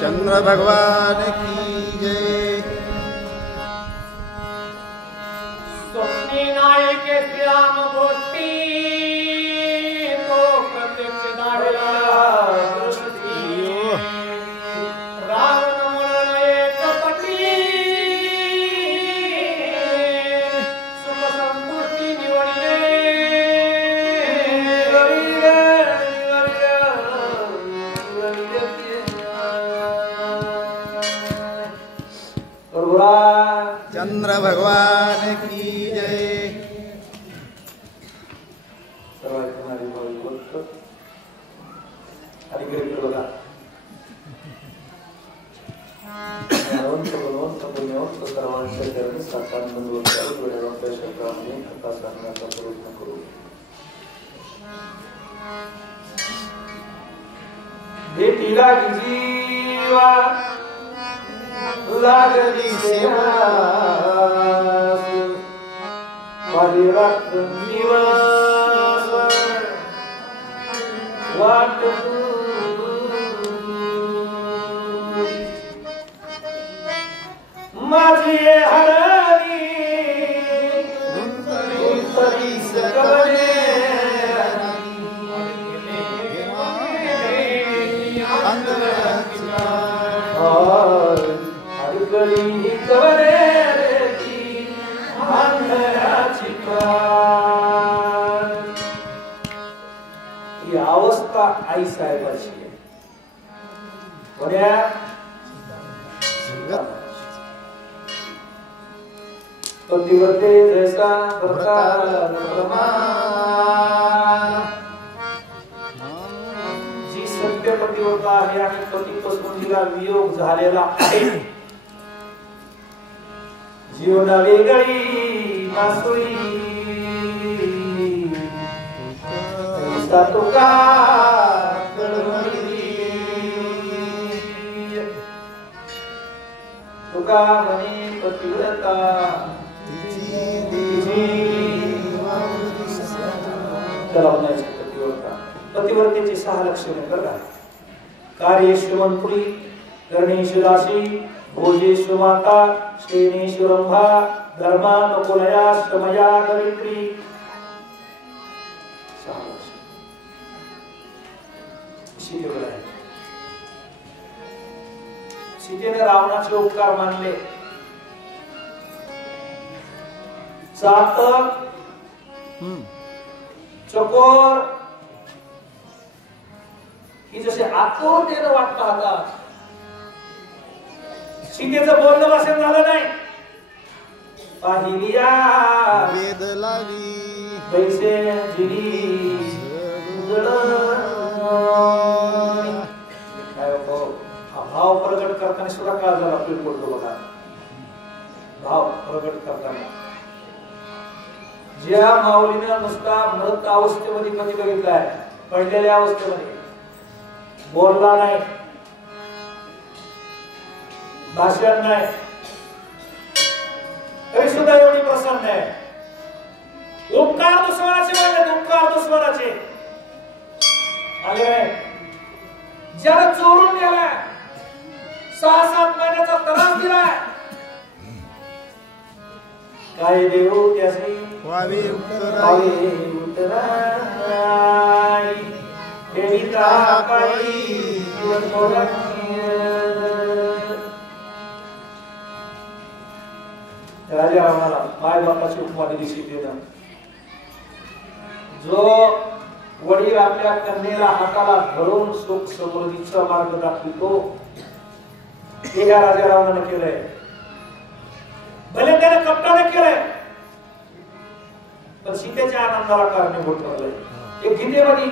चंद्र भगवान की जय। स्वप्ने नायक श्याम गोष्टी तो प्रत्यक्ष दाढला दृष्टी रावण म्हणून एक पटी सुख संतुष्टी निवडले चंद्र भगवान की जय। भेटीला जीवा लागली सेवा माझी रात्र दिवस वाट माझी हरणी गुंतली सकवने गली कवरे की अंधराची ही अवस्था आई साहेबाची आहे. बऱ्या पतिव्रते जैसा जी सत्य पतिव्रता आहे आणि पतीपासून तिला वियोग झालेला आहे. जीवना वेगळी मासुळी तुका तुका म्हणे पतिव्रता पतिव्रता. पतिव्रतेची 6 लक्षणे बघा. कार्येषु मंत्री, करणेषु दासी, भोजेषु माता, श्रेणेषु रंभा, धर्मानुकुलया श्रमया कवित्री. 6 लक्षणे. सीतेने रावणाचे उपकार मानले. चातक, चकोर ही जसे आतुरतेने वाट पाहतात. सीतेचं बोलणं वाचन झालं नाही. पाहिलिया वेद लावी पैसे जिरी भाव प्रगट करताना सुद्धा काळ झाला. आपल्याला बोलतो बघा, भाव प्रगट करताना ज्या माऊलीनं नुसता मृत अवस्थेमध्ये कधी बघितलाय, पडलेल्या अवस्थेमध्ये बोलला नाही, भाषण नाही, तरी सुद्धा एवढी प्रसन्न आहे. उपकार दुश्मनाचे म्हणले, उपकार दुश्मनाचे आले नाही. ज्याला चोरून गेला, 6-7 महिन्याचा त्रास दिलाय, काय देऊ त्यासी वावे उतराई देविता पायी राजा रावणाला माय बापाची उपमा दिली सीतेनं. जो वडील आपल्या कन्येला हाताला धरून सुख समृद्धीचा मार्ग दाखवितो, हे या राजा रावणाने केलंय. भले त्याने कपटाने केलंय, पण सीतेच्या आनंदाला कारणीभूत ठरलंय. एक गीतेमध्ये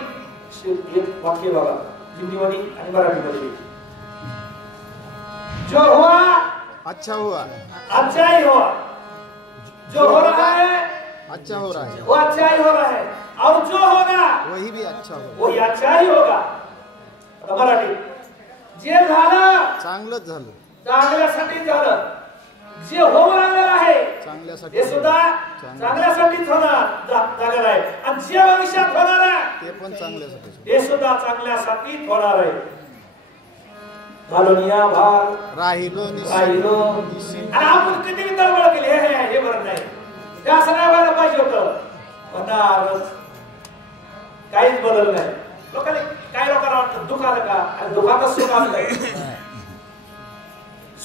एक वाक्य बघा, हिंदीमध्ये आणि मराठीमध्ये. जो हुआ अच्छा हुआ, अच्छा ही हुआ. जो हो रहा है अच्छा हो रहा है, वो अच्छा ही हो रहा है. और जो होगा वही भी अच्छा होगा, वही अच्छा ही होगा. मराठी जे झालं चांगलंच झालं, चांगल्यासाठी झालं. जे होऊ लागलेलं आहे चांगल्यासाठी हे सुद्धा चांगल्यासाठीच होणार झालेलं आहे. आणि जे भविष्यात होणार ते पण चांगल्यासाठी. ते सुद्धा चांगल्यासाठी होणार आहे. घालून या भाग राहिलो राहिलो आणि आपण किती तळमळ केली हे बरं नाही. ते असं नाही व्हायला पाहिजे होतं. होणारच. काहीच बदल नाही. लोकांना काही लोकांना वाटतं दुःख आलं का? आणि दुःखातच सुख असतं.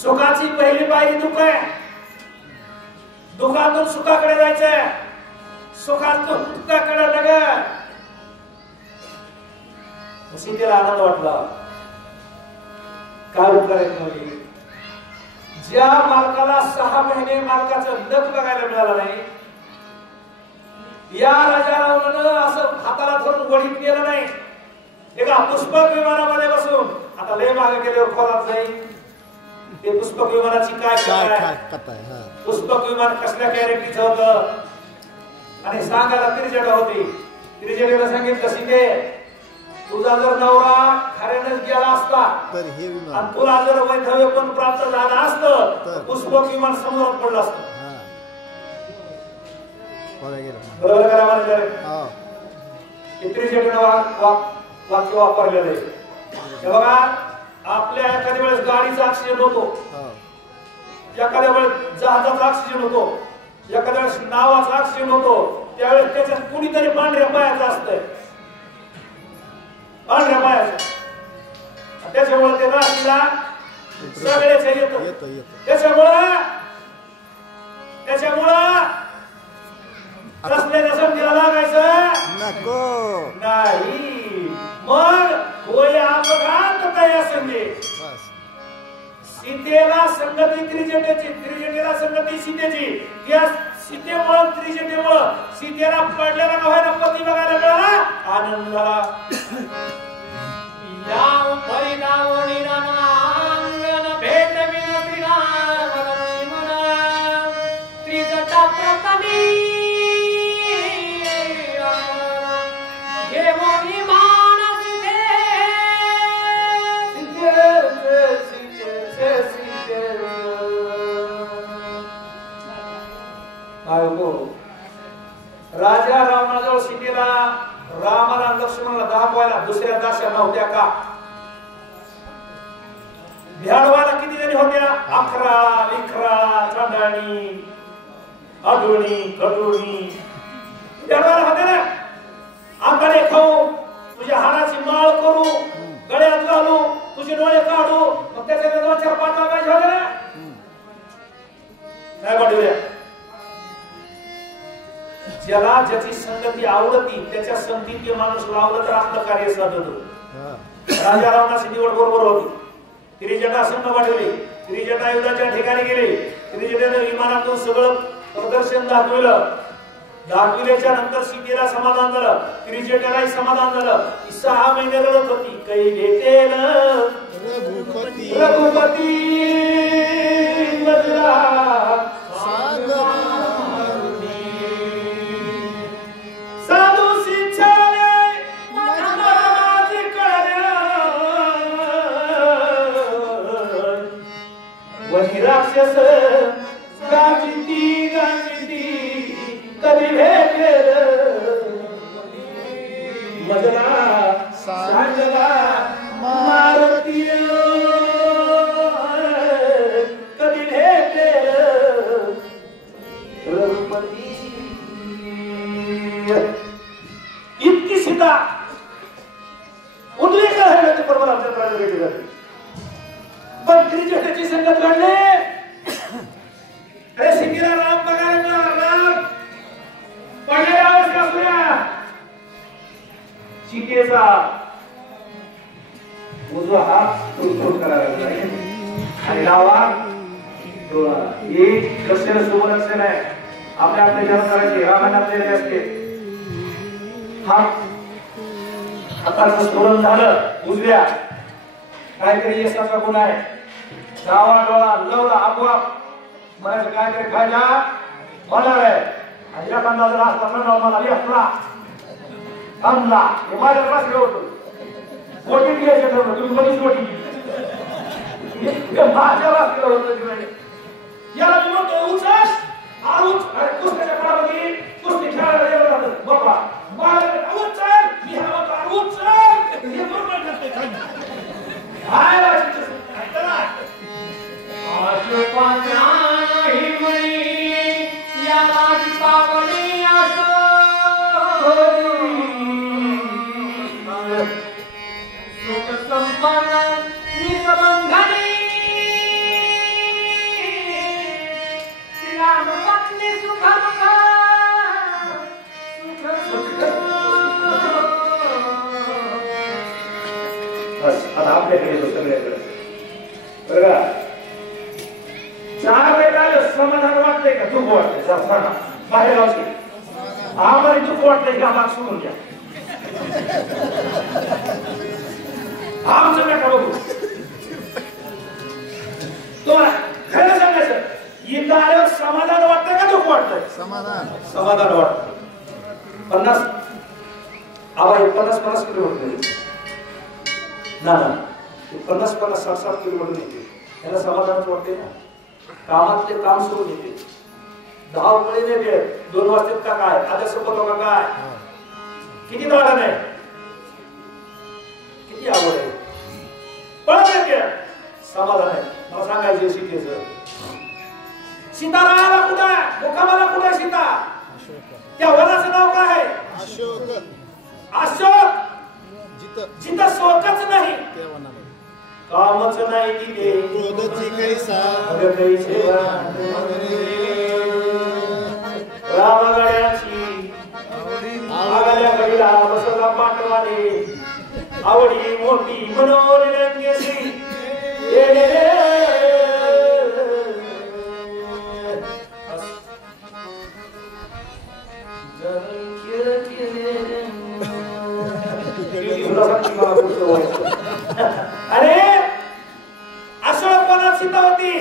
सुखाची पहिली पायरी दुःख आहे. दुःखातून सुखाकडे जायचंय. सुखातून दुःखाकडे नगर. सीतेला आनंद वाटला. काय करायचं म्हणजे ज्या मालकाला 6 महिने मालकाचं नख बघायला मिळालं नाही, या राजारावनं असं हाताला धरून वडीत गेलं नाही. एका पुष्पक विमानामध्ये बसून आता लय मागे गेल्यावर खोलात जाईल. ते पुष्पक विमानाची काय कथा आहे. पुष्पक विमान कसल्या कॅरेक्टरचं होतं आणि सांगायला तिरजेडा होती. तिरजेडीला सांगितलं सीते तुझा जर नवरा खऱ्यानंच गेला असता तर हे आणि तुला जर वैधव्य पण प्राप्त झालं असतं पुष्पक विमान समुद्रात पडलं असतं. बरोबर करा मला तिरजेडीनं वाक्य वापरलेलं आहे. हे बघा आपल्या एखाद्या वेळेस गाडीचा ऍक्सिडेंट होतो, एखाद्या वेळेस जहाजाचा ऍक्सिडेंट होतो, एखाद्या वेळेस नावाचा ऍक्सिडेंट होतो. त्यावेळेस त्याच्यात कुणीतरी पांढऱ्या पायाचं असतंय. पांढऱ्या पायाचं त्याच्यामुळे ते राशीला सगळेच येतं. त्याच्यामुळं रस्त्याच्या संधीला लागायचं नको नाही. मग होय अपघात तया संधी. सीतेला संगती त्रिजटेला संगती सीतेची. त्या सीतेमुळं त्रिजटेमुळं सीतेला पडलेला नव्हे पती बघायला मिळाला. आनंद झाला. या परिणामोनी नांगन भेट विनतिना मननी मना त्रिजटा प्रतनी घेवोनी मानस राजा रावणाजवळ सीतेला रामाला लक्ष्मणाला दाखवायला दुसऱ्या दास्या नव्हत्या का? भ्याडवाला किती जणी होत्या? 11 विखरा चंडाणी अडुणी कटुणी भ्याडवाला होत्या ना. आंकडे खाऊ तुझ्या हाराची माळ करू गळ्यात घालू तुझे डोळे काढू मग त्याच्या 2-4 पाठवा पाहिजे होते ना. काय पाठवल्या? ज्याला ज्याची संगती आवडती त्याच्या संगतीत माणूस लावलं तर आपलं कार्य साधत होत. राजा रावणाची निवड बरोबर होती. त्रिजटा संघ पाठवली. त्रिजटा युद्धाच्या ठिकाणी गेले. त्रिजटाने विमानातून सगळं प्रदर्शन दाखविल्याच्या नंतर सीतेला समाधान झालं. त्रिजटालाही समाधान झालं. 6 महिने रडत होती. काही भेटेल रघुपती मधुरा साधू शिक्षाले माझी वही राक्षस गाजिती कधी भेटेल मधुरा सांगला मारुती कधी भेटेल रघुपती. इतकी सीता उद्विग्न आहे ते बरोबर आमच्या प्राण्याची झाली. पण त्रिजटाची संगत घडले. अरे सीतेला राम बघायला राम पडलेल्या अवस्था असल्या सीतेचा उजवा हात तुटफुट करायला आणि डावा डोळा. एक लक्षण सुवलक्षण आहे. आपल्या आपल्या जन्म करायचे रामायण आपल्याला असते. हाताचं स्फोरण झालं उजव्या काहीतरी यशाचा गुण आहे. डावा डोळा लवला आपोआप म्हणायचं काहीतरी खायला होणार आहे. आणि एखादा जर असता ना मला असला थांबला हे माझ्या पास होतो मोठी घ्यायचं ठरवलं. तुम्ही बरीच मोठी माझ्या पास होतं. याला मी म्हणतो उचल कुस्त्याच्या काळामध्ये कुस्ती खेळायला गेलं जातं. बाबा मला उचल मी बस आता आपल्याकडे येतो सगळ्याकडे बरं का 4 वेळेला समाधान वाटतंय का दुःख वाटतंय सांगा बाहेर जाऊ आम्हाला दुःख वाटतंय का माग सोडून घ्या आमचं नका बघू तुम्हाला खरं सांगायचं इथं आल्यावर समाधान वाटतंय का दुःख वाटतंय समाधान वाटतं 50 किलोमीटर ना 50-60 किलोमीटर येते त्याला समाधानच वाटते ना कामातले काम सोडून येते धावपळीने वेळ 2 वाजता का काय आता सोबत का काय किती दाडा नाही किती आवड आहे पळत आहे समाधान आहे मला सांगायचे सीता राहायला कुठं मुखामाला कुठं सीता त्या वनाचं नाव काय आहे अशोक जिथं शोकच नाही कामच नाही तिथे रामगड्याची आगल्या कडीला बसला पाठवाने आवडी मोठी मनोरी रंगेशी अरे अशोक वनात सीता होती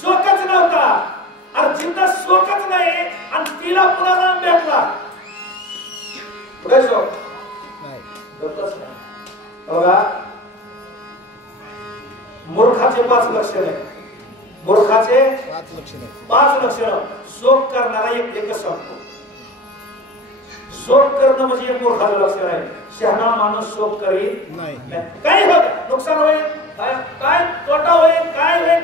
शोकच नव्हता अरे जिथं शोकच नाही आणि तिला पुन्हा राम भेटला कुठे शोक बघा मूर्खाचे 5 लक्षण आहे मूर्खाचे 5 लक्षण शोक करणारा एकच सांगतो शोक करणं म्हणजे एक मूर्खाचं लक्षण आहे शहाणा माणूस शोक करीत नाही काही होत नुकसान होईल काय तोटा होईल काय होईल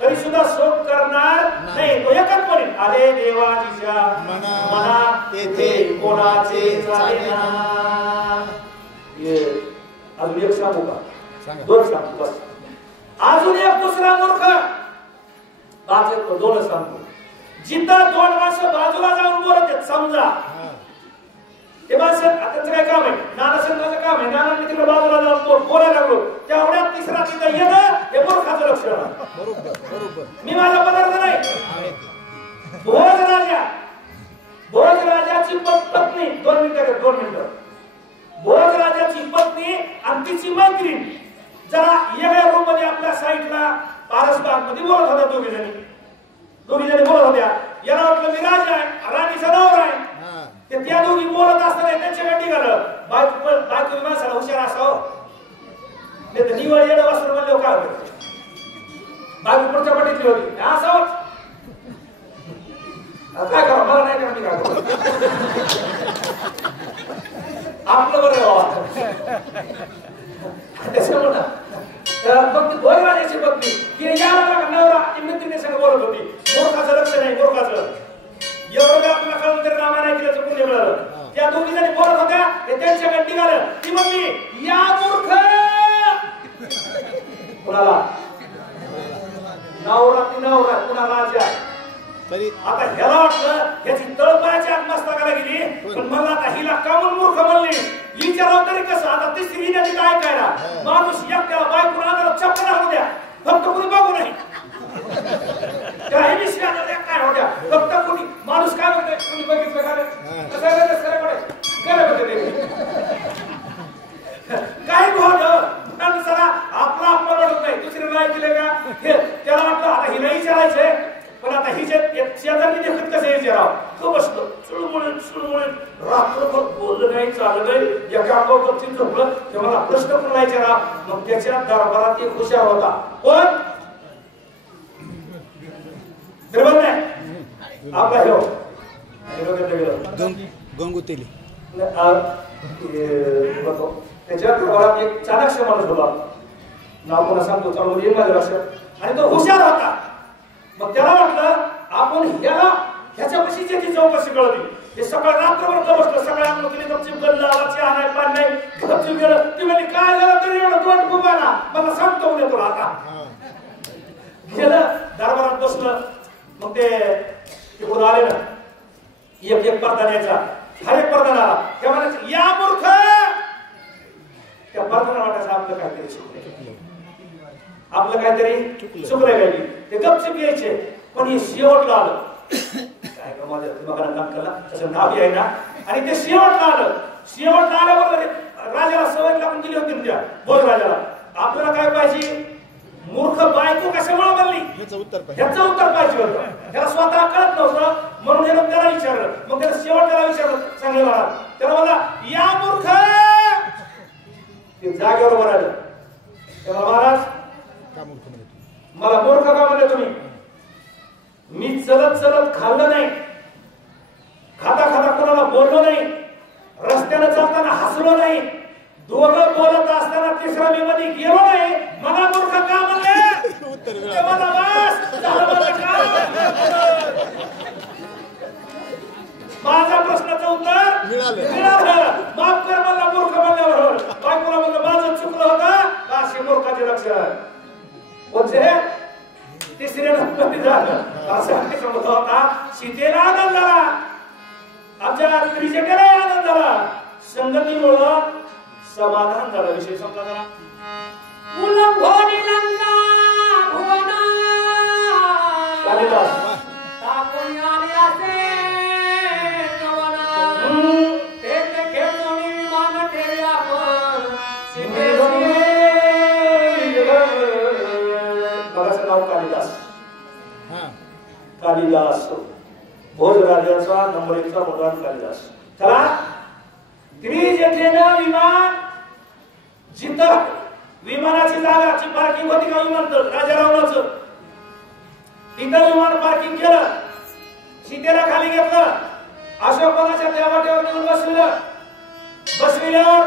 तरी सुद्धा शोक करणार नाही तो एकच म्हणेल अरे देवाजीच्या मना तेथे कोणाचे चालेना अजून एक सांगू का 2 सांगतो बस अजून एक दुसरा मूर्ख 2 सांगतो जिथं 2 माणसं बाजूला जाऊन बोलत समजा ते माणसं आता काय काम आहे नानासंघाचं काम आहे नानांनी तिकडे बाजूला जाऊन बोलायला लागलो त्यावढ्यात तिसरा तिथं येणं हे मूर्खाचं लक्षण बरोबर मी माझा पदार्थ नाही भोज राजाची पत्नी 2 मिनिटं भोज राजाची पत्नी आणि तिची मैत्रीण जरा वेगळ्या रूम मध्ये आपल्या साईडला पारसबाग मध्ये बोलत होत्या दोघी जणी बोलत होत्या याला वाटलं मी राजा आहे राणीचा नवरा आहे ते त्या दोघी बोलत असताना त्यांच्याकडे निघालं बायको माणसाला हुशार असावं नाही तर निवड येणं वस्त्र म्हणलं काय होतं बायको पुढच्या पटीतली होती असावं काय करा मला नाही करा मी काय करू आपलं बरं त्याच्यामुळे फक्त भोजराजाची पत्नी तिने याला नवरा मैत्रिणी संग बोलत होती मूर्खाचं लक्ष नाही मूर्खाचं एवढं आपल्याला कळलं तरी रामा नाही केल्याचं पुण्य मिळालं त्या दोघी जणी बोलत होत्या ते त्यांच्याकडे निघालं ती म्हणली या मूर्ख कुणाला नवरा कुणा राजा आता ह्याला वाटलं ह्याची तळपायाची आत मस्तकाला गेली पण मला आता हिला कामून मूर्ख म्हणली विचारावं तरी कसं आता तिसरी नदी काय करायला माणूस एकट्याला बायकोला आणायला चप्पल आणू द्या फक्त कुणी बघू नाही काही विषय काय होत्या फक्त कुणी माणूस काय म्हणते कुणी बघितलं काय माणसाला आपला आपला वाटत नाही दुसरी नाही केले का त्याला वाटलं आता हिला विचारायचंय पण आता ही शेजारी देखत कसं विचारावं तो बसलो चुळमुळीत रात्रभर बोललं नाही चाललं नाही एका गपचित झोपलं तेव्हा मला प्रश्न पण विचारा मग त्याच्या दरबारात एक हुशार होता कोण बरोबर नाही आपला गंगुतेली त्याच्या दरबारात एक चाणक्य माणूस होता नाव कोणा सांगतो चालू येईल माझ्या लक्षात आणि तो हुशार होता मग त्याला वाटलं आपण ह्याच्यापाशी त्याची चौकशी कळली हे सकाळ रात्रभर बसलं सगळ्या लोकांनी गपचूप गल्ला चहा नाही पाणी नाही गपचूप गेलं ती म्हणजे काय झालं तरी एवढं तोंड खूप आला मला सांगतो उद्या तुला आता गेलं दरबारात बसलं मग ते तिकडून आले ना एक पडदा न्यायचा हर एक पडदा आला त्या म्हणायचं या मूर्ख त्या भरताना वाटायचं आपलं काहीतरी चुकलंय, आपलं काहीतरी चुकलंय पाहिजे. ते गपचूप यायचे. पण हे शेवटला आलं काय का माझ्या दिमागाला काम केला तसं नाव आहे ना. आणि ते शेवटला आलं. शेवटला आल्याबरोबर राजाला सवय लागून गेली होती तुझ्या बोल राजाला आपल्याला काय पाहिजे. मूर्ख बायको कशामुळे बनली ह्याचं उत्तर पाहिजे होतं. त्याला स्वतः कळत नव्हतं म्हणून यानं त्याला विचारलं. मग त्याला शेवट त्याला विचारलं चांगले मला त्याला मला या मूर्ख ते जागेवर म्हणाले. तेव्हा महाराज मला मूर्ख का म्हणले तुम्ही. मी चलत चलत खाल्लं नाही, खाता खाता कोणाला बोललो नाही, रस्त्यानं चालताना हसलो नाही, दोघं बोलत असताना तिसरा मी मध्ये गेलो नाही. मला मूर्ख का म्हणले. माझ्या प्रश्नाचं उत्तर मिळालं. माफ कर मला मूर्ख म्हणल्यावर. बायकोला म्हणलं माझं चुकलं होतं असे मूर्खाचे लक्षण म्हणजे तिसऱ्या नंतर झालं. असं समजत होता. सीतेला आनंद झाला, आमच्या त्रिजटेला आनंद झाला, संगतीमुळं समाधान झालं. विषय समजा जरा उल्लंघोनी लंका भुवना कालिदास ताकोनी आली असे कवना तेथे खेळून विमान ठेवी आपण बघाचं नाव कालिदास. कालिदास भोजराजाचा नंबर 1चा भगवान कालिदास. चला त्रिजटेनं विमान जिथं विमानाची जागाची पार्किंग होती का विमानतळ राजा रावणाचं तिथं विमान पार्किंग केलं. सीतेला खाली घेतलं, अशोकवनाच्या देवाट्यावर नेऊन बसविलं. बसविल्यावर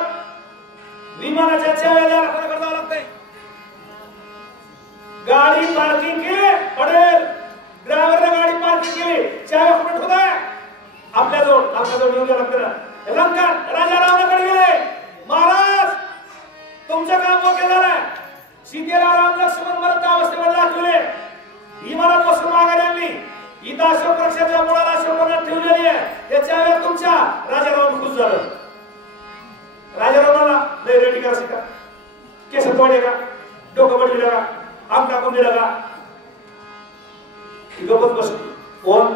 विमानाच्या चाव्या द्यायला कोणाकडे जावं लागतंय. गाडी पार्किंग केली पडेल ड्रायव्हरने गाडी पार्किंग केली चाव्या कुठे ठेवताय आपल्याजवळ नेऊन द्यावं लागतं ना. लंका राजा रावणाकडे गेले. महाराज तुमचं काम ओके झालंय. सीतेला राम लक्ष्मण मरत अवस्थेमध्ये दाखवले. विमानात बसून माघारी आणली. इथं अशोक वृक्षाच्या मुळाला अशोकवनात ठेवलेली आहे. त्याच्या वेळेत तुमच्या राजा रावण खुश झालं. राजा रावणाला लय रेडी करा शिका. केस तोडले का, डोकं पडलेलं का, आम टाकून दिलं का, गपत बसली. कोण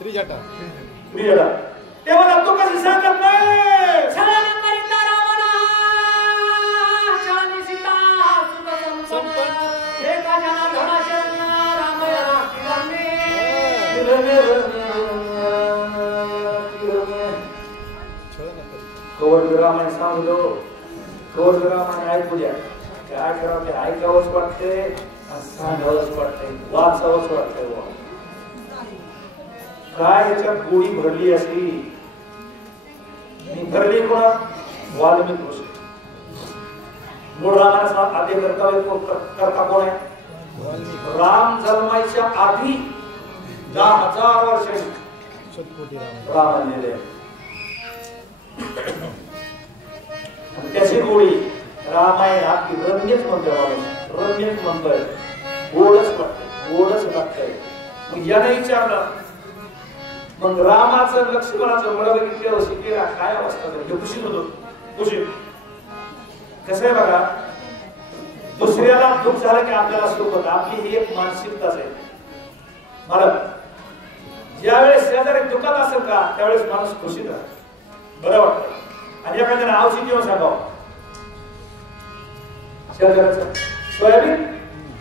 त्रिजटा. ते मला तू कशी सांगत नाही. छळण करीता रावणा छळणी सीता सुखसंपन्न एका जनार्दनाच्या रामया कवड रामायण सांगलो. कवड रामायण ऐकू द्या. काय करावं ते ऐकावंच वाटते, सांगावंच वाटते, वाचावंच वाटते. काय याच्यात गोळी भरली असली. भरली कोणा वाल्मिक ऋषी. मूळ रामायणाचा आधी करता कोण आहे. राम जन्माच्या आधी 10,000 वर्ष राम आलेले. त्याची गोळी रामायण आपली रम्यच म्हणतोय माणूस. रम्यच म्हणतोय. गोडच वाटतंय, गोडच लागतंय. मग याने विचारलं मग रामाचं लक्ष्मणाचं मला बघितलं सीतेला काय अवस्था झाली. खुशीत होतो. खुशीत कसं आहे बघा, दुसऱ्याला दुःख झालं की आपल्याला सुख होतं. आपली ही एक मानसिकताच आहे. मला ज्यावेळेस शेजारी दुःखात असेल का त्यावेळेस माणूस खुशीत राहतो, बरं वाटतं. आणि एखाद्याने औषध घेऊन सांगावं शेजाऱ्याचं सोयाबीन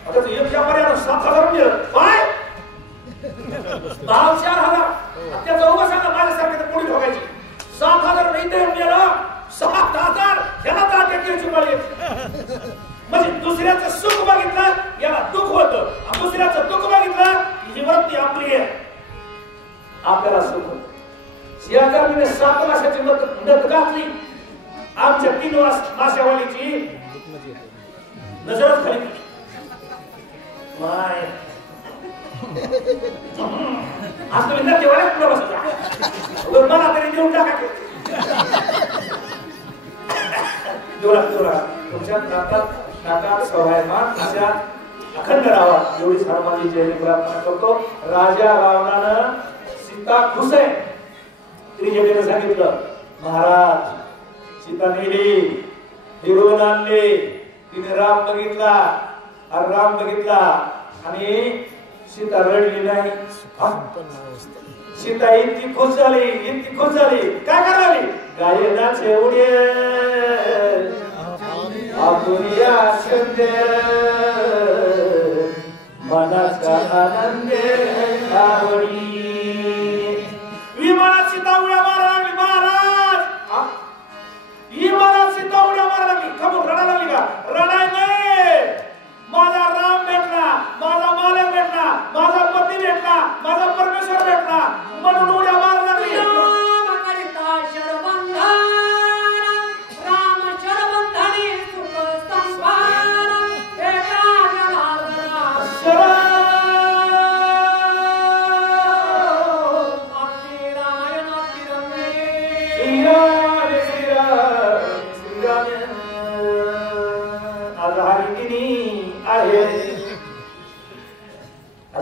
आता तू एक व्यापारी 7,000 दिलं काय भाव 4,000. त्याचं उभं सांगा माझ्यासारखे पोळी ठोकायची. 7,000 नाही ते गेलं 7,000 ह्याला तर त्याची पाळी. म्हणजे दुसऱ्याचं सुख बघितलं याला दुःख होतं, दुसऱ्याचं दुःख बघितलं ही वृत्ती आपली आहे, आपल्याला सुख होतं. शेजारीने 7 माशाची मदत घातली. आमच्या 3 माशावालीची नजरच खाली माय आज तुम्ही नक्की वाढत पुढे बसता मला तरी देऊन टाका. तुमच्या नाकात सवयमान तुमच्या अखंड राहावा एवढी सर्वांची जयंती प्रार्थना करतो. राजा रावणानं सीता खुश आहे. त्रिजटेने सांगितलं महाराज सीता नेली फिरवून आणले. तिने राम बघितला आणि राम बघितला आणि सीता रडली नाही. सीता इतकी खुश झाली, इतकी खुश झाली. काय करावी? गायनाचे उडे आपुरिया छंद मनाचा आनंद आवडी. विमानात सीता उड्या मारा लागली. महाराज विमानात सीता उड्या मारा लागली. खबर रडायला लागली का? रडाय नाही. माझा राम भेटला, माझा मालक भेटला, माझा पती भेटला, माझा परमेश्वर भेटला म्हणून उड्या मारा लागली.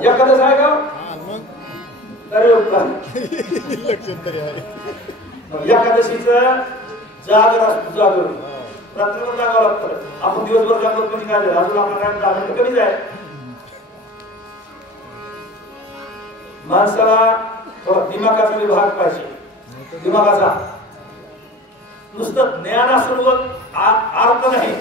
एखादं आहे का? एकादशीच जागर असतो. जागर रात्रभर जागावं लागतं. आपण दिवसभर जागलो म्हणजे काय झालं? अजून आपला टाइम कमीच आहे. माणसाला थोडा दिमागाचा विभाग पाहिजे. दिमागाचा नुसतं ज्ञान असून अर्थ नाही.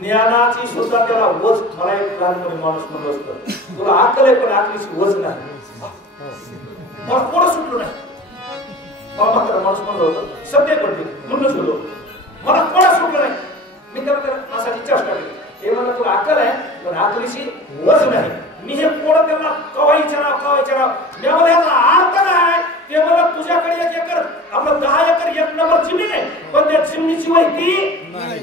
ज्ञानाची सुद्धा त्याला वच. मला एक लहानपणी माणूस म्हणलं असतं, तुला अक्कल आहे पण अकलीची वच नाही. मला कोण सुटलो नाही. मला मात्र माणूस म्हणलं होतं सत्य पडते म्हणूनच होतो. मला कोण सुटलं नाही. मी त्याला असाची चेष्टा केली. हे म्हणलं तुला अक्कल आहे पण अकलीची वच नाही. मी हे कोण त्यांना कवा विचाराव यामध्ये याचा अर्थ काय? ते मला तुझ्याकडे 1 एकर आपलं 10 एकर 1 नंबर जमीन आहे पण त्या जमिनीची माहिती नाही.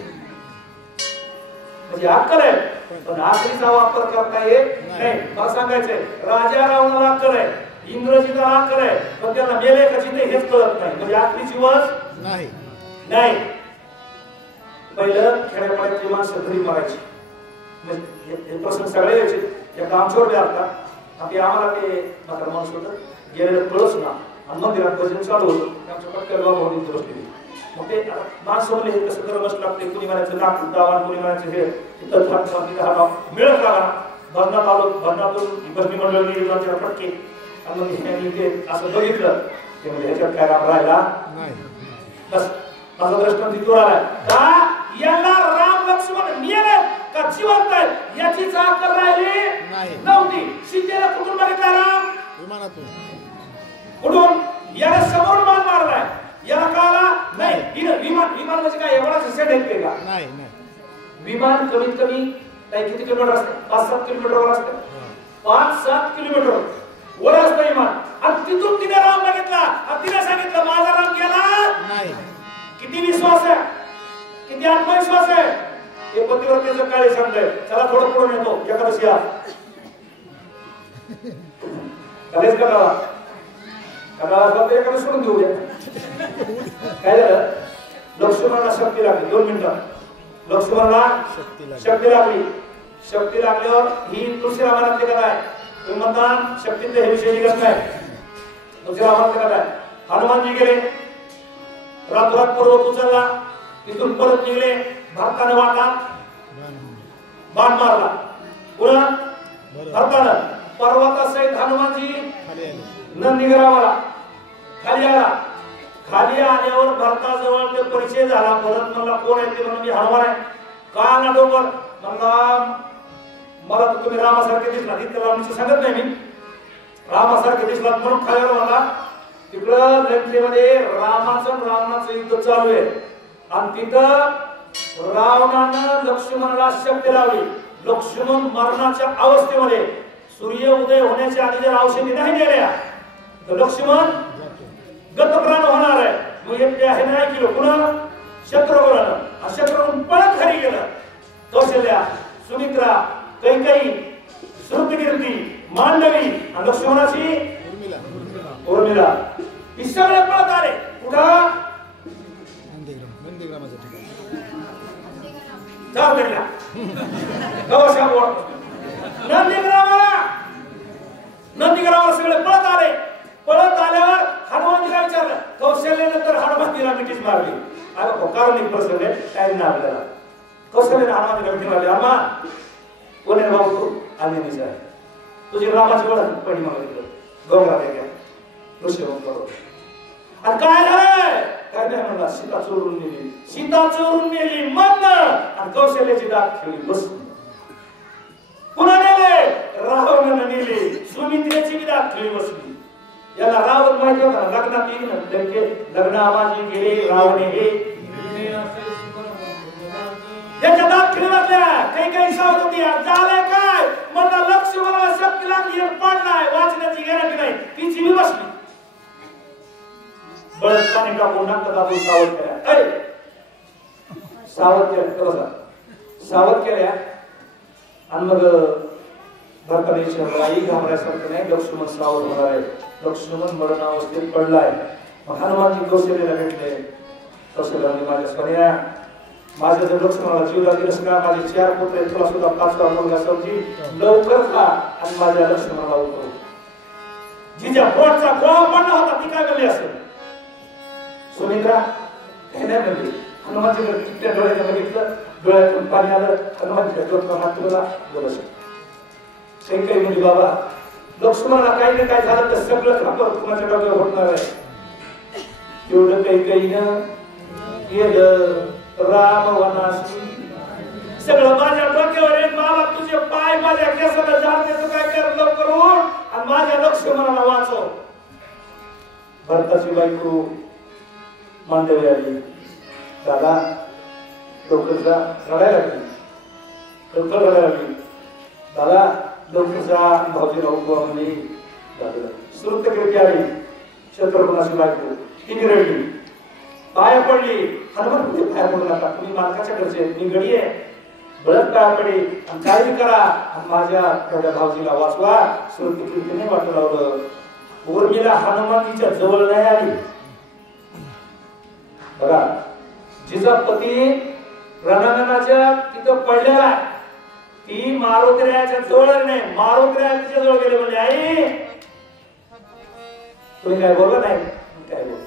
म्हणजे अक्कल आहे पण अकलीचा वापर करता येत नाही. मला सांगायचंय राजा रावणाला अक्कल आहे, इंग्रजीला अक्कल आहे पण त्यांना मेले का जिथे हेच कळत नाही. म्हणजे अकलीची वच नाही. नाही पहिलं खेड्यापाड्यातली माणसं घरी मारायची. म्हणजे हे प्रसंग सगळे यायचे. एकदा आमच्यावर बी आलता. आपली आम्हाला ते मात्र माणूस होतं गेलेलं कळच ना आणि मंदिरात भजन चालू होतं. आमच्या पटक्या बाबा बसलेली. मग ते माणसं म्हणजे हे कसं करमच लागते. कुणी म्हणायचं नागपूर दावा, कुणी म्हणायचं हे मिळत लागा. भजनात आलो, भजनातून भजनी मंडळी फटके आणि मग ते असं बघितलं ते म्हणजे ह्याच्यात काय राम राहिला बस. माझा दृष्टांत तिथून आलाय का याला राम लक्ष्मण मेले का जिवंत आहे याची अक्कल राहिली नव्हती. सीतेला कुठून बघितला राम? विमानातून. कुठून? याला समोर मान मारलाय. याला कळाला नाही. विमान म्हणजे काय एवढाच सेट आहे का? नाही. विमान कमीत कमी किती किलोमीटर असते? 5-7 किलोमीटर वर असते. 5-7 किलोमीटर वर असतं विमान. आणि तिथून तिने राम बघितला आणि तिने सांगितलं माझा राम गेला नाही. किती विश्वास आहे, किती आत्मविश्वास आहे. हे पतिव्रतेचं काळे सांगतंय. चला थोडं पुढे येतो. एकादशी कधीच करावा एखादं सोडून देऊ द्या. काय झालं? लक्ष्मणाला शक्ती लागली. 2 मिनिटं. लक्ष्मणाला शक्ती लागली. शक्ती लागल्यावर ही तुळशीरामानातली कथा आहे. तुम्ही म्हणता शक्तीचे हे विषय निघत नाही. तुळशीरामानातली कथा आहे. हनुमानजी गेले रातोरात पर्वत उचलला. तिथून परत निघले. भारताने वाटा बाण मारला. पुन्हा भारतानं पर्वतासहित हनुमानजी नंदीग्रामाला खाली आला. खाली आल्यावर भरताजवळ ते परिचय झाला. परत म्हणला कोण आहे ते? म्हणून मी हनुमान आहे. का ना डोंगर म्हणला मला तर तुम्ही रामासारखे दिसला. इतकं रामाचं सांगत नाही मी. रामासारखे दिसलात म्हणून खाल्यावर मला तिकडं लंकेमध्ये रावणाचं युद्ध चालू आहे आणि तिथं रावणानं लक्ष्मणाला शक्ती लावली. लक्ष्मण मरणाच्या अवस्थेमध्ये सूर्य उदय होण्याच्या आधी जर औषधी नाही दिल्या तर लक्ष्मण गतप्राण होणार आहे. मग हे नाही केलं पुन्हा शत्रुघ्नानं. शत्रुघ्न पळत घरी गेलं. कौशल्या, सुमित्रा, कैकेयी, श्रुतकीर्ती, मांडवी आणि लक्ष्मणाची उर्मिला ही सगळे पळत आले. कुठं? नंदीग्रामाला सगळे पळत आले. पळत आल्यावर हनुमानजीला विचारलं. कौशल्यानंतर हनुमानजीला मिठीच मारली. कारण एक प्रसंग आहे काय ना आपल्याला कौशल्याने हनुमानला भेटून आले. हनुमान कोणी बाबू तू आंजनेय आहे. तुझी रामाची ओळख पडी मागितलं गंगा द्या ऋषी करो. आणि काय झालंय काय नाही म्हणला सीता चोरून नेली. सीता चोरून नेली मग आणि कौशल्याची दात खेळली बसली. पुन्हा नेले रावणानं नेले सुमित्रेची दात खेळली बसली. याला रावण माहिती होता लग्नात येईल लग्न आवाजी गेले रावणे हे याच्या दात खेळी बसल्या. काही सावध होती झालंय काय मला लक्ष्मणाला शक्ती लागली पडलाय वाचण्याची गॅरंटी नाही तिची मी बसली. बळत पाणी टाकून नाक दाबून सावध केल्या. सावध केल्या सावध केल्या आणि मग भरताना विचारलं आई घाबरायसारखं नाही लक्ष्मण सावध होणार आहे. लक्ष्मण मरण अवस्थेत पडलाय. मग हनुमानजी कौशल्याला भेटले. कौशल्या माझ्या सोन्या माझ्या जर लक्ष्मणाला जीव लागेलच का माझे 4 पुत्र आहेत तुला सुद्धा 5वा मुलगा समजी लवकर खा आणि माझ्या लक्ष्मणाला उठव. जिच्या पोटचा गोळा पडला होता ती काय म्हणली असेल सुमित्रा काय नाही म्हणली. हनुमानजीकडे किती डोळ्याचं बघितलं डोळ्यातून पाणी आलं. हनुमानजीच्या डोक्यावर हात ठेवला बोलत काही म्हणजे बाबा लक्ष्मणाला काही ना काय झालं तर सगळं खापर कुणाच्या डोक्यावर होणार आहे. एवढं काही केलं राम वनासी सगळं माझ्या डोक्यावर येईल. बाबा तुझे पाय माझ्या केसाला झाड देतो काय कर लवकर उठ आणि माझ्या लक्ष्मणाला वाचव. भरताची बायको मांडवी आली. दादा लवकर जा रडायला लागली. लवकर रडायला लागली. दादा लवकर जा भाऊजीला उभा म्हणजे दादा श्रुतकीर्ती आली. शत्रुघ्नाची बायको तिने रडली पाया पडली. हनुमान कुठे पाया पडू नका तुम्ही मालकाच्या घरचे मी गडी आहे बळत पाया पडली आणि काही करा आणि माझ्या तेवढ्या भाऊजीला वाचवा. श्रुतकीर्तीने वाटू लावलं. उर्मिला हनुमानजीच्या जवळ नाही आली. बघा जिचा पती रणांगणाच्या तिथं पडलेला ती मारुद्र्याच्या जवळ नाही मारुद्र्या तिच्या जवळ गेले म्हणजे आई तुम्ही काय बोलला नाही काय बोल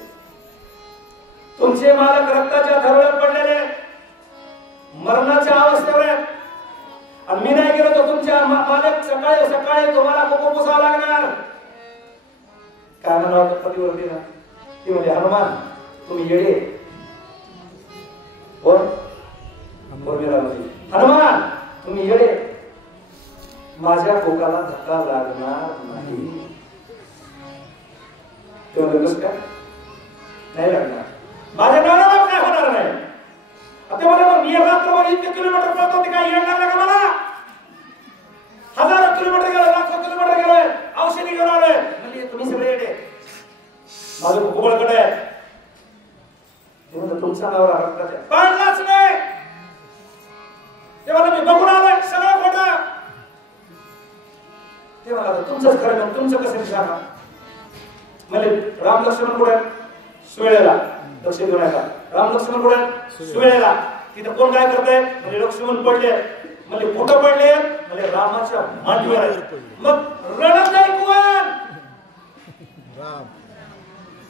तुमचे मालक रक्ताच्या धरवड्यात पडलेले मरणाच्या अवस्थेवर आणि मी नाही गेलो तर तुमच्या मालक सकाळी सकाळी तुम्हाला कोको पुसावं लागणार. काय म्हणावं पतीवरती ना ती म्हणजे हनुमान तुम्ही येडे बोल हनुमान तुम्ही येडे माझ्या कोकाला धक्का लागणार नाही. कसं काय नाही लागणार माझ्या नवऱ्याला काय होणार नाही. आता मला मी रात्रभर इतके किलोमीटर पळतो ते काय येणार नाही का मला. हजारो किलोमीटर गेलो लाखो किलोमीटर गेलोय औषधी घेऊन आलोय म्हणजे तुम्ही सगळे येडे माझं कुबळकडे आहे. तुमचा नवरा रक्ताच्या पडलाच नाही तेव्हा मी बघून आलोय सगळं खोटं. तेव्हा तुमचंच खरं नाही तुमचं कसं सांगा. म्हणजे राम लक्ष्मण कुठे सुवेळेला लक्ष देऊन ऐका. राम लक्ष्मण कुठे सुवेळेला तिथे कोण काय करतंय म्हणजे लक्ष्मण पडले म्हणजे कुठं पडले म्हणजे रामाच्या मांडीवर आहे. मग रडत नाही कोण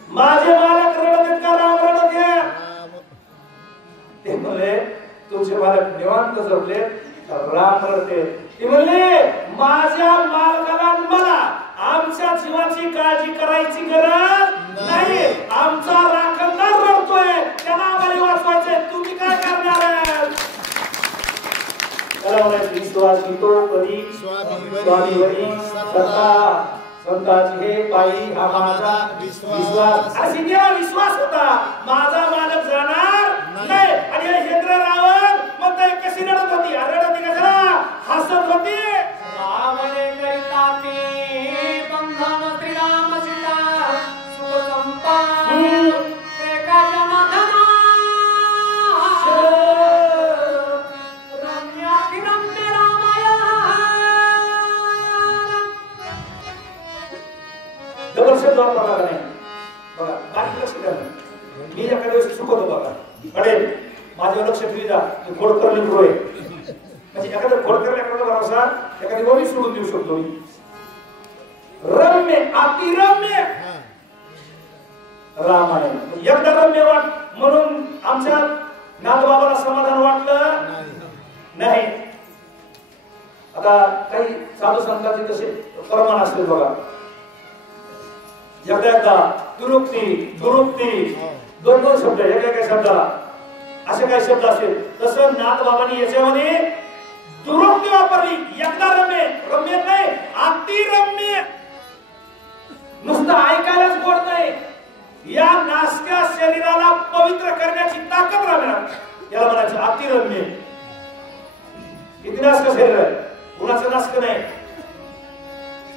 माझे मालक रडत आहेत का राम रडत आहे ते म्हणले तुमचे मालक निवांत झोपले राम रडते. ते म्हणले माझ्या मालकाला मला आमच्या जीवाची काळजी करायची गरज नाही. आमचा राखणदार रडतोय त्याला आम्हाला वाचवायचंय तुम्ही काय करणार. त्याला म्हणायचं विश्वास तो कधी स्वामीवरी सत्ता संतांची हे पायी हा माझा विश्वास. अशी देवा विश्वास होता माझा मालक जाणार नाही. आणि हेंद्र रावण म्हणतोय कशी रडत होती रडत होती कशाला हसत होती. रावणे करिता ते बंधन श्रीराम सीता सुख संपन्न एका जनार्दना रम्यातिरम्य रामायण. डबल शब्द वापरला नाही बघा बारीक लक्ष द्या. मी एका दिवशी चुकवतो बघा अरे माझ्या लक्ष ठेवी जा खोडकर लिखरोय म्हणजे एखादं खोडकर एखादा भरोसा एखादी गोळी सोडून देऊ शकतो मी. रम्य अतिरम्य रामायण एकदा रम्य वाट म्हणून आमच्या नाथबाबाला समाधान वाटलं साधू संतांचे कसे प्रमाण असते बघा. एकदा दुरुक्ती दुरुक्ती दोन दोन शब्द एका शब्दाला असे काही शब्द असतील. तसं नाथ बाबांनी याच्यामध्ये दुरुक्ती वापरली. एकदा रम्य रम्य नाही अति रम्य. नुसतं ऐकायलाच गोड नाही. या नासक्या शरीराला पवित्र करण्याची ताकद राहणार याला म्हणायचं अतिरम्य. किती नासक शरीर आहे. कुणाचं नासक नाही.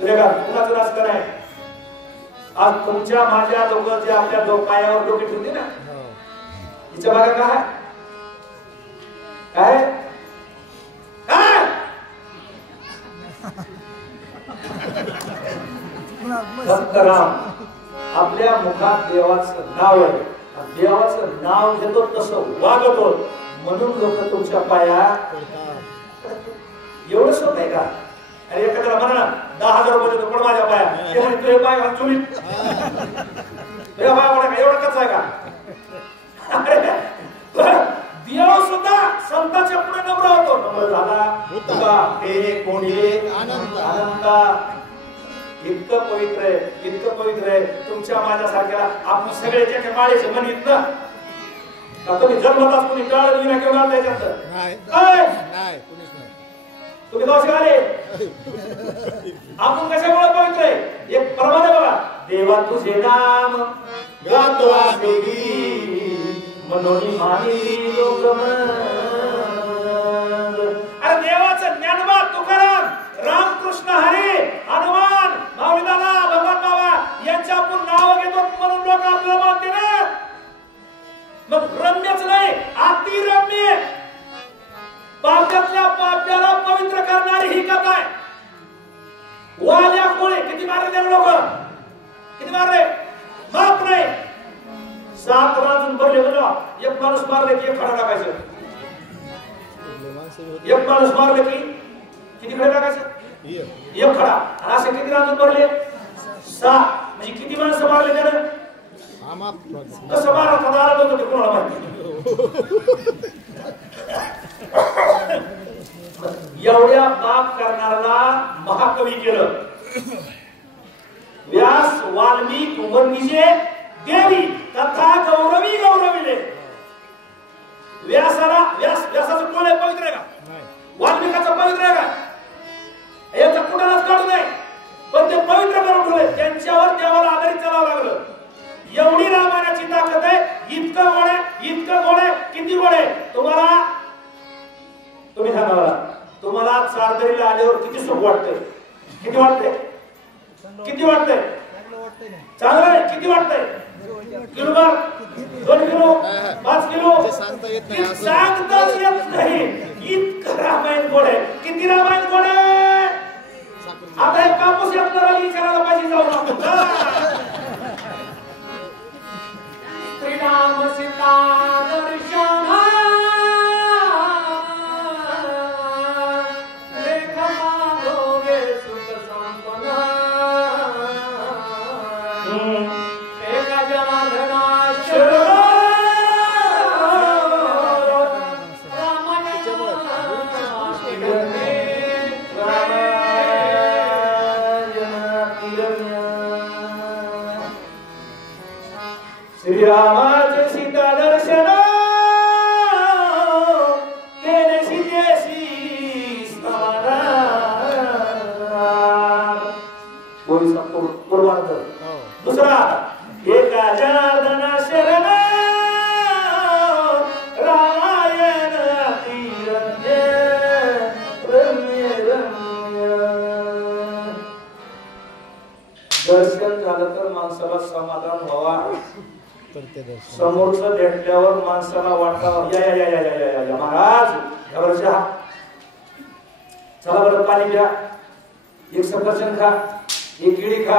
कुणाचं नासक नाही. आज तुमच्या माझ्या लोक जे आपल्या पायावर डोके ठेवते ना हिच्या मागे काय काय काय राम आपल्या मुखात देवाचं नाव आहे. देवाचं नाव घेतो तसं वागतो म्हणून लोक तुमच्या पाया एवढं सोप आहे का. अरे एखाद्याला म्हणा ना 10,000 रुपये देतो पण माझ्या पाया ते म्हणे तुझे पाय घाल चुलीत तुझ्या पाया पडा का एवढं कच आहे का. देव सुद्धा संतांच्या पुढे नम्र होतो. नम्र झाला हे कोणी आनंद इतकं पवित्र आहे इतकं पवित्र आहे. तुमच्या माझ्यासारख्याला आपण सगळे जे काही माळेचे म्हणत ना का तुम्ही जन्मताच कोणी टाळ विना केवढा त्याच्यात नाही तुम्ही गावचे आले. आपण कशामुळे पवित्र आहे. एक प्रमाण आहे बघा. देवा तुझे नाम गातो मनोनी मानी लोक. अरे देवाचं ज्ञानोबा तुकाराम रामकृष्ण हरी हनुमान माऊली दादा भगवान बाबा यांच्या आपण नाव घेतो म्हणून लोक आपल्याला मानते ना. मग रम्यच नाही अतिरम्य. पाप्यातल्या पाप्याला पवित्र करणारी ही कथा आहे. वाल्या कोळे किती मारले त्याने लोक किती मारले माफ नाही. 7 राजून भरले म्हणजे एक माणूस मारले की एक खडा टाकायचं. एक माणूस मारले की किती खडे टाकायचं एक खडा. आणि असे किती राजून भरले 6 म्हणजे किती माणसं मारले त्याने कसं मारत आलं होतं ते कोणाला माहिती. एवढ्या पाप करणाऱ्याला महाकवी केलं. व्यास वाल्मिक वर्णिजे देवी तथा गौरवी गौरविले. व्यासाचं कोण आहे पवित्र आहे का. वाल्मिकाचं पवित्र आहे का. याचा कुणालाच काढू नये पण ते पवित्र करून ठेवले. त्यांच्यावर देवाला आधारित चालावं लागलं. एवढी रामायणाची ताकद आहे. इतकं गोड आहे इतकं गोड आहे किती गोड आहे. तुम्ही सांगा मला तुम्हाला चारदरीला आल्यावर किती सुख वाटतंय. किती वाटतंय किती वाटतंय चांगलं आहे. किती वाटतंय किलोभर 2 किलो 5 किलो सांगताच येत नाही. इतकं रामायण गोड आहे. किती रामायण गोड आहे. आता एक कापूस यात्रा विचारायला पाहिजे जाऊन आपण. श्रीराम सीता दर्शन लेख मागोगे सुख संपना. एका जनार्दना शरण श्रीरामाचे सीता दर्शन केले सीतेशी समाधान. पूर्वार्ध. दुसरा एका जनार्दना शरण रामायण अतिरम्य रम्य रम्य. दर्शन झालं तर माणसाला समाधान व्हावा. समोरचं भेटल्यावर माणसाला वाटावं या या या या या या महाराज यावर चहा चला बरं पाणी घ्या. एक सफरचंद खा एक केळी खा.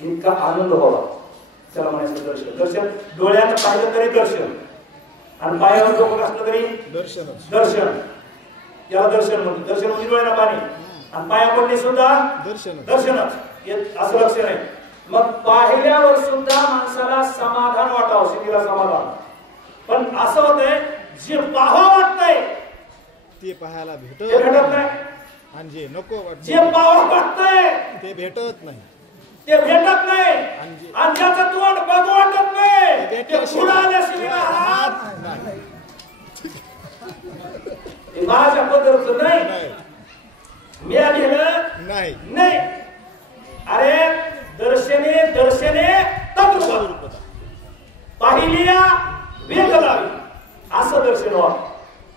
इतका आनंद व्हावा. चला म्हणायचं दर्शन. दर्शन डोळ्यानं पाहिलं तरी दर्शन आणि पायावर डोकं असलं तरी दर्शन. याला दर्शन म्हणतो. दर्शन म्हणजे डोळ्यानं पाणी आणि पाया पडणे सुद्धा दर्शनच असं लक्षण आहे. मग पाहिल्यावर सुद्धा माणसाला समाधान वाटावं. शेतीला समाधान. पण असं होतंय जे पाहावं वाटतंय ते पाहायला भेटत नाही. आणि जे नको जे पाव वाटतंय ते भेटत नाही. ते भेटत नाही आणि आणि ज्याचं तोंड बघू वाटत नाही ते भेटल्याशिवाय पुढं आल्याशिवाय हात नाही. हे माझ्या पद्धतीचं नाही नाही. मी आलेलं नाही. नाही. अरे दर्शने दर्शने तद्रूप पाहिलिया वेग लावी असं दर्शन व्हा.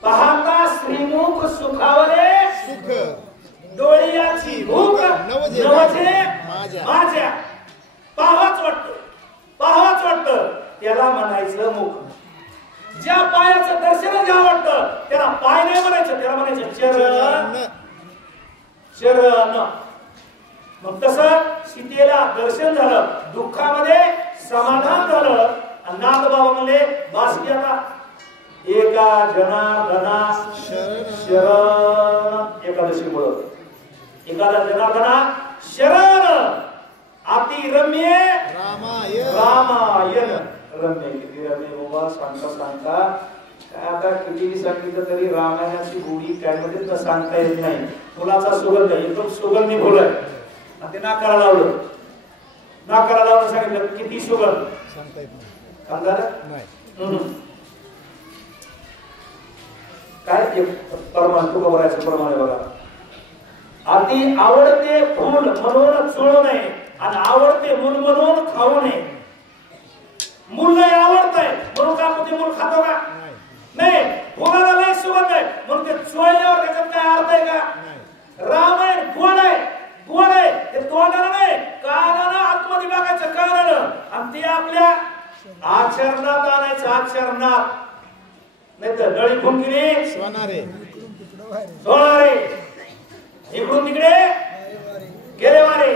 पाहता श्रीमुख सुखावले सुख डोळ्याची भूक नवजे माझ्या पाहाच वाटतं त्याला म्हणायचं मुख. ज्या पायाचं दर्शन घ्या वाटतं त्याला पाय नाही म्हणायचं, त्याला म्हणायचं चरण चरण. मग तसं सीतेला दर्शन झालं, दुःखामध्ये समाधान झालं आणि नाथबाबा म्हणले बास की आता एका जनार्दना शरण एकादशी मुळे एखादा जनार्दना शरण अति रम्य रामायण. रम्य किती रम्य बाबा सांगता आता किती सांगितलं तरी रामायणाची गोडी काय म्हणजे तर सांगता येत नाही. फुलाचा सुगंध एकदम सुगंधी फुल आहे आणि ते नाकाला लावलं सांगितलं किती सुगंध सांगता येत नाही. नाही काय परमान तुका बोलायचं प्रमाणे बघा. अति आवडते फूल म्हणून चोळू नये आणि आवडते मूल म्हणून खाऊ नये. मूल नाही आवडतंय म्हणून का आपण ते मूल खातो का? नाही. फुलाला लय सुगंध आहे म्हणून ते चोळल्यावर त्याच्यात काय अर्थ आहे का? रामायण गोड आहे ते तोंडाला नाही कानानं आतमध्ये बघायचं कानानं आणि ते आपल्या आचरणात आणायचं आचरणात. नाही तर नळी फुंकिरी सोनारे इकडून तिकडे गेले वारे.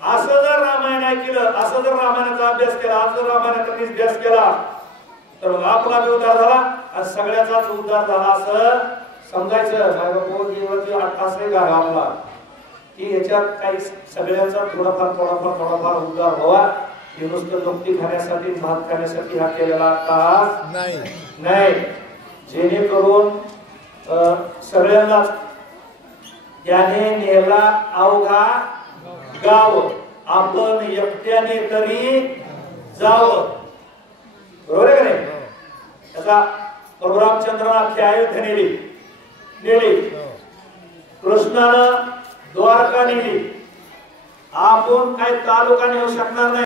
असं जर रामायण ऐकलं, असं जर रामायणाचा अभ्यास केला, असं जर रामायणाचा अभ्यास केला तर मग आपला बी उद्धार झाला आणि सगळ्याचाच उद्धार झाला असं समजायचं. असं गाव आपला की याच्यात काही सगळ्यांचा थोडाफार उद्धार व्हावा. हे नुसतं नुकती खाण्यासाठी भात खाण्यासाठी हा केलेला तास नाही. जेणेकरून सगळ्यांनाच त्याने नेला अवघा गाव आपण एकट्याने तरी जावं. बरोबर आहे का नाही? त्याचा प्रभू रामचंद्राला अख्ख्या अयोध्या नेली, कृष्णानं द्वारका नेली. आपण काही तालुका नेऊ शकणार नाही.